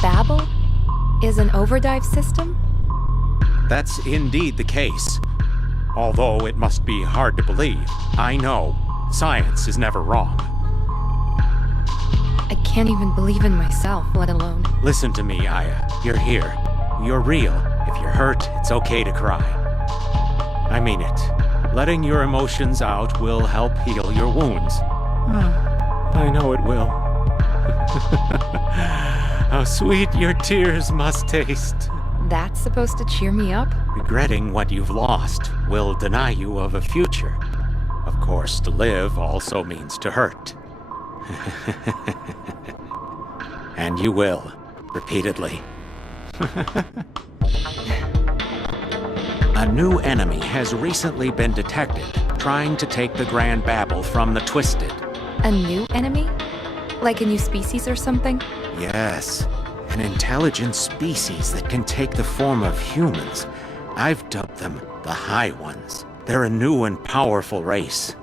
Babel is an overdive system? That's indeed the case. Although it must be hard to believe, I know science is never wrong. I can't even believe in myself, let alone... Listen to me, Aya. You're here. You're real. If you're hurt, it's okay to cry. I mean it. Letting your emotions out will help heal your wounds. I know it will. How sweet your tears must taste. That's supposed to cheer me up? Regretting what you've lost will deny you of a future. Of course, to live also means to hurt. And you will, repeatedly. A new enemy has recently been detected, trying to take the Grand Babel from the Twisted. A new enemy? Like a new species or something? Yes, an intelligent species that can take the form of humans. I've dubbed them the High Ones. They're a new and powerful race.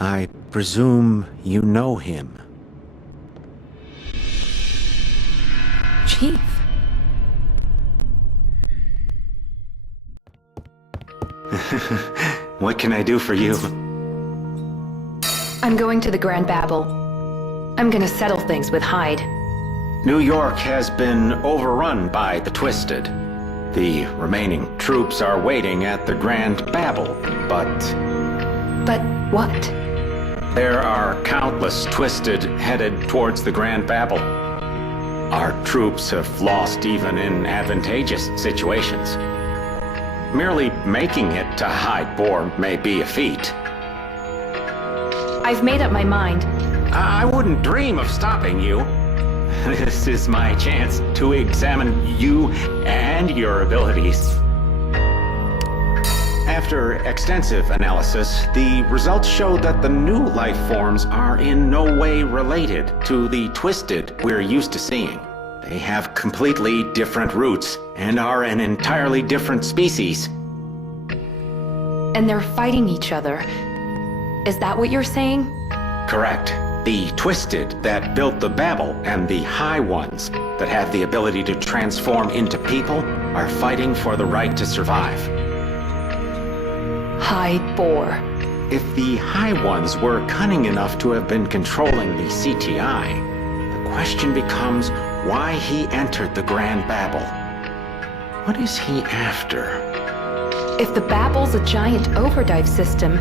I presume you know him. Chief. What can I do for you? I'm going to the Grand Babel. I'm gonna settle things with Hyde. New York has been overrun by the Twisted. The remaining troops are waiting at the Grand Babel, but... But what? There are countless Twisted headed towards the Grand Babel. Our troops have lost even in advantageous situations. Merely making it to Hyde Bohr may be a feat. I've made up my mind. I wouldn't dream of stopping you. This is my chance to examine you and your abilities. After extensive analysis, the results showed that the new life forms are in no way related to the Twisted we're used to seeing. They have completely different roots and are an entirely different species. And they're fighting each other. Is that what you're saying? Correct. The Twisted that built the Babel and the High Ones that have the ability to transform into people are fighting for the right to survive. Hyde Bohr. If the High Ones were cunning enough to have been controlling the CTI, the question becomes why he entered the Grand Babel. What is he after? If the Babel's a giant overdive system,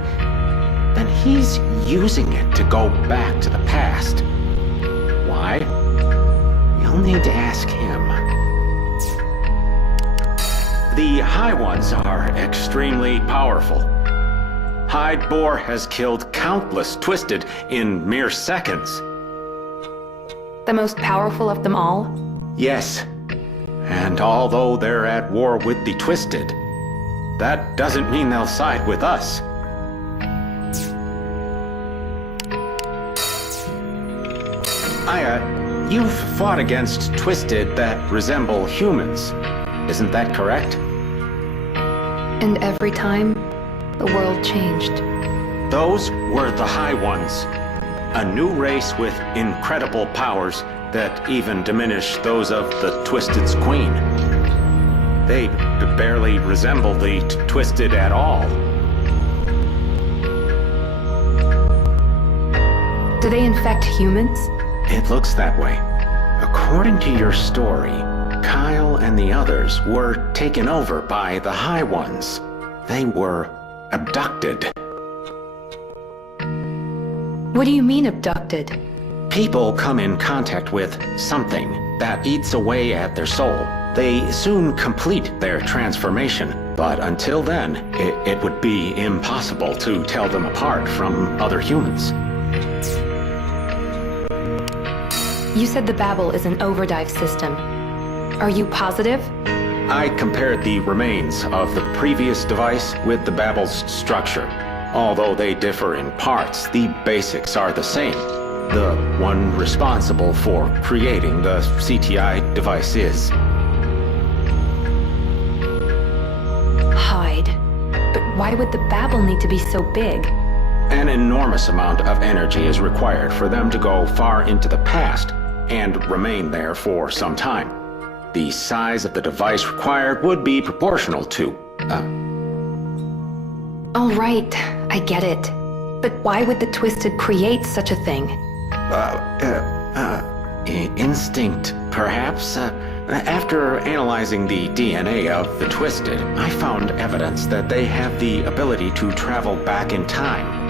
then he's using it to go back to the past. Why? You'll need to ask him. The High Ones are extremely powerful. Hyde Bohr has killed countless Twisted in mere seconds. the most powerful of them all? Yes. And although they're at war with the Twisted, that doesn't mean they'll side with us. Aya, you've fought against Twisted that resemble humans. Isn't that correct? And every time, the world changed. Those were the High Ones. A new race with incredible powers that even diminish those of the Twisted's queen. They barely resemble the Twisted at all. Do they infect humans? It looks that way. According to your story, Kyle and the others were taken over by the High Ones. They were abducted. What do you mean abducted? People come in contact with something that eats away at their soul. They soon complete their transformation, but until then, it would be impossible to tell them apart from other humans. You said the Babel is an overdrive system. Are you positive? I compared the remains of the previous device with the Babel's structure. Although they differ in parts, the basics are the same. The one responsible for creating the CTI device is Hyde. Why would the Babel need to be so big? An enormous amount of energy is required for them to go far into the past and remain there for some time. The size of the device required would be proportional to... All right, I get it. But why would the Twisted create such a thing? Instinct, perhaps? After analyzing the DNA of the Twisted, I found evidence that they have the ability to travel back in time.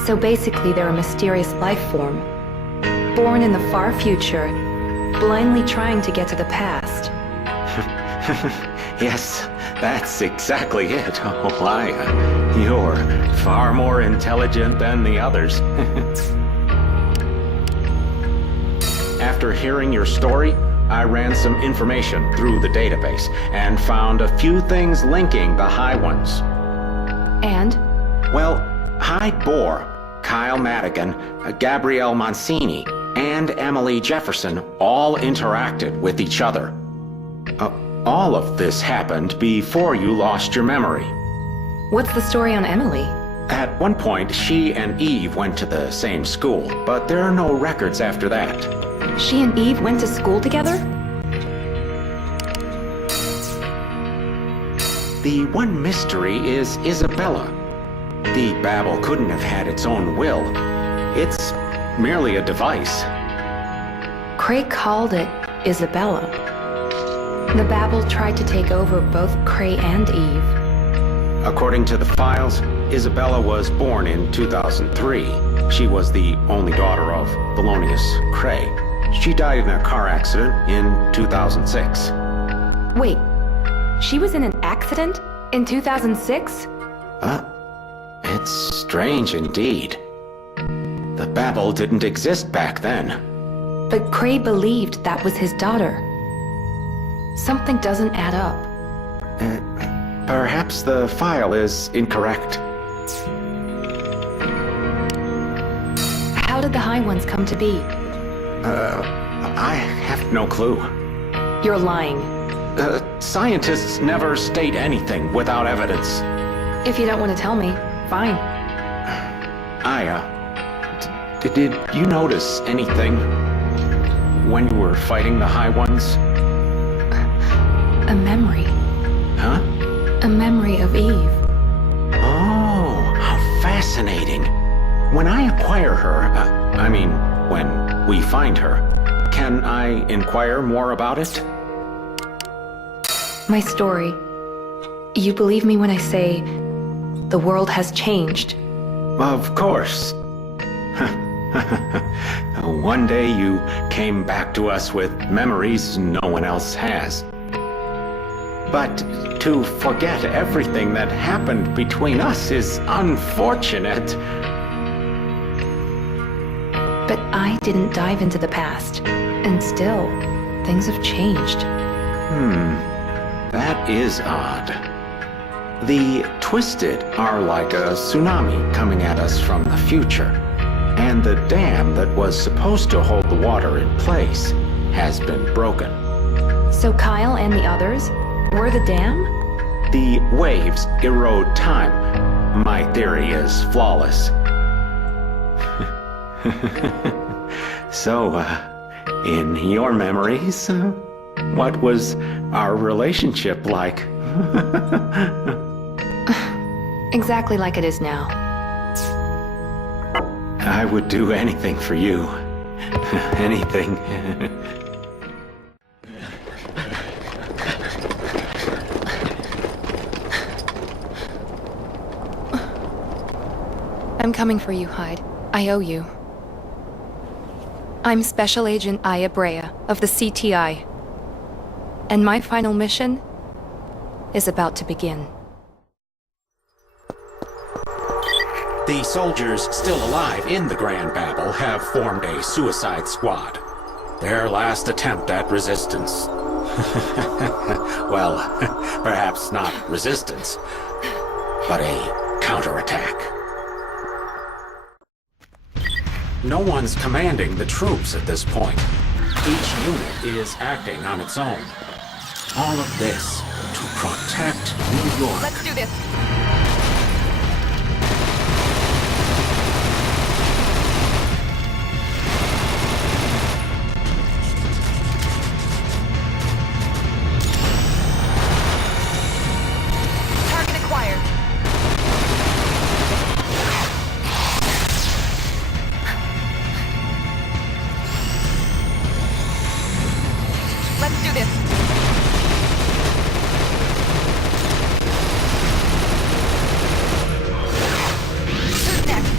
So basically they're a mysterious life form, born in the far future, blindly trying to get to the past. Yes, that's exactly it. Oh, you're far more intelligent than the others. After hearing your story, I ran some information through the database and found a few things linking the High Ones. And? Well, Hyde Bohr, Kyle Madigan, Gabrielle Mancini, and Emily Jefferson all interacted with each other. All of this happened before you lost your memory. What's the story on Emily? At one point, she and Eve went to the same school, but there are no records after that. She and Eve went to school together? The one mystery is Isabella. The Babel couldn't have had its own will. It's merely a device. Cray called it Isabella. The Babel tried to take over both Cray and Eve. According to the files, Isabella was born in 2003. She was the only daughter of Thelonious Cray. She died in a car accident in 2006. Wait, she was in an accident in 2006? It's strange indeed. The Babel didn't exist back then. But Cray believed that was his daughter. Something doesn't add up. Perhaps the file is incorrect. How did the High Ones come to be? I have no clue. You're lying. Scientists never state anything without evidence. If you don't want to tell me, fine. Did you notice anything when you were fighting the High Ones? A memory. Huh? A memory of Eve. Oh, how fascinating. When I acquire her, when we find her, can I inquire more about it? My story. You believe me when I say the world has changed? Of course. One day you came back to us with memories no one else has. But to forget everything that happened between us is unfortunate. But I didn't dive into the past. And still, things have changed. That is odd. The Twisted are like a tsunami coming at us from the future. And the dam that was supposed to hold the water in place has been broken. So Kyle and the others were the dam? The waves erode time. My theory is flawless. So, in your memories, what was our relationship like? Exactly like it is now. I would do anything for you. Anything. I'm coming for you, Hyde. I owe you. I'm Special Agent Brea of the CTI. And my final mission is about to begin. The soldiers still alive in the Grand Babel have formed a suicide squad. Their last attempt at resistance. Well, perhaps not resistance, but a counterattack. No one's commanding the troops at this point. Each unit is acting on its own. All of this to protect New York. Let's do this. Target acquired. Let's do this. Who's next?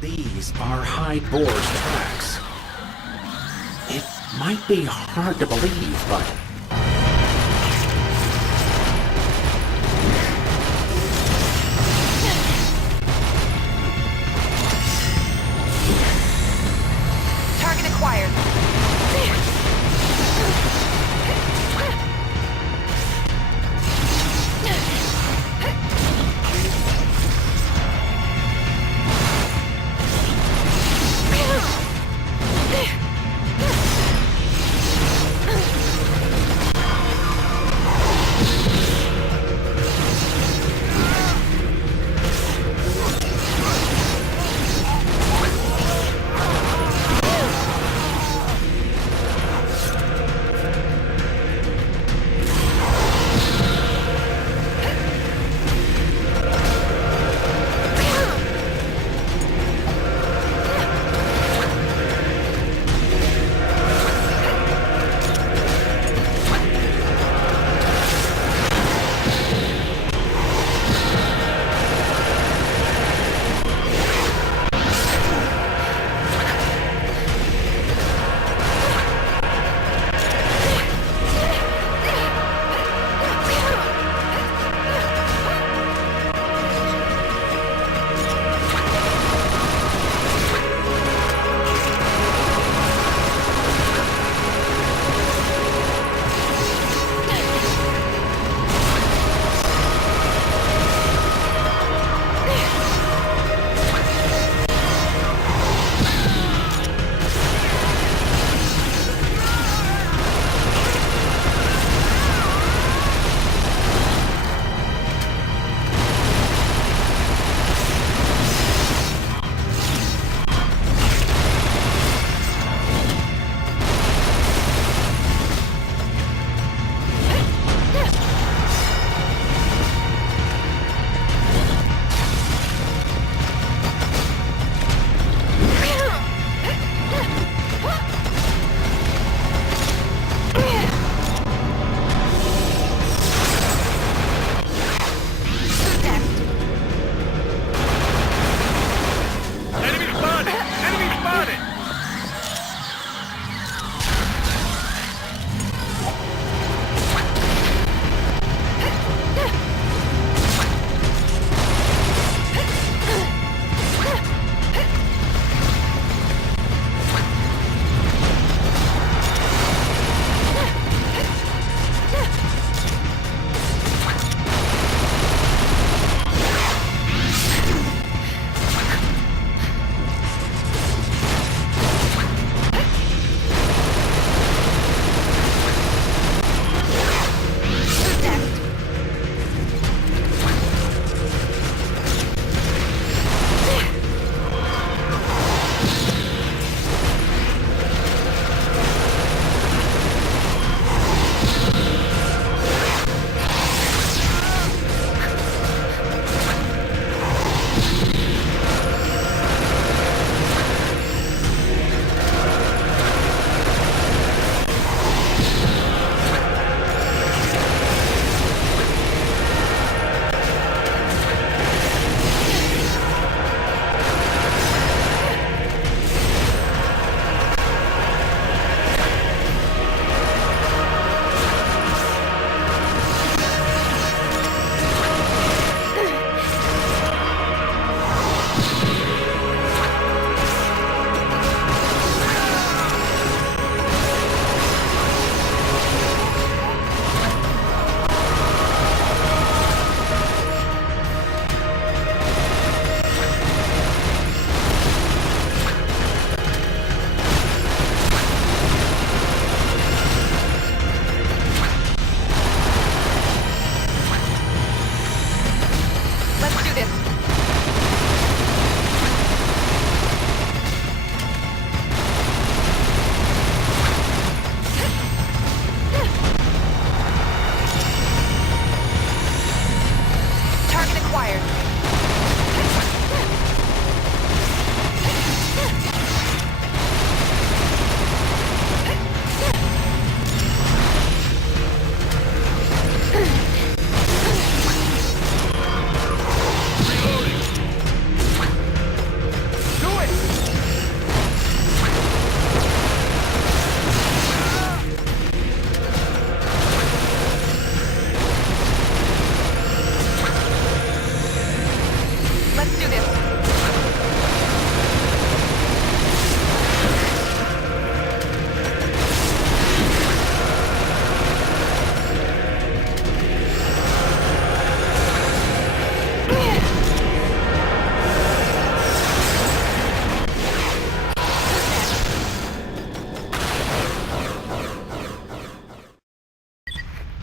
These are Hyde Bohr's tracks. It might be hard to believe, but Target acquired.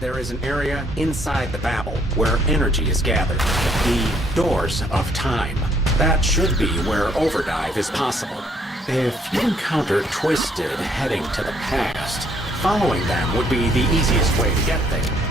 There is an area inside the Babel where energy is gathered. The Doors of Time. That should be where overdrive is possible. If you encounter Twisted heading to the past, following them would be the easiest way to get there.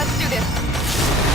Let's do this.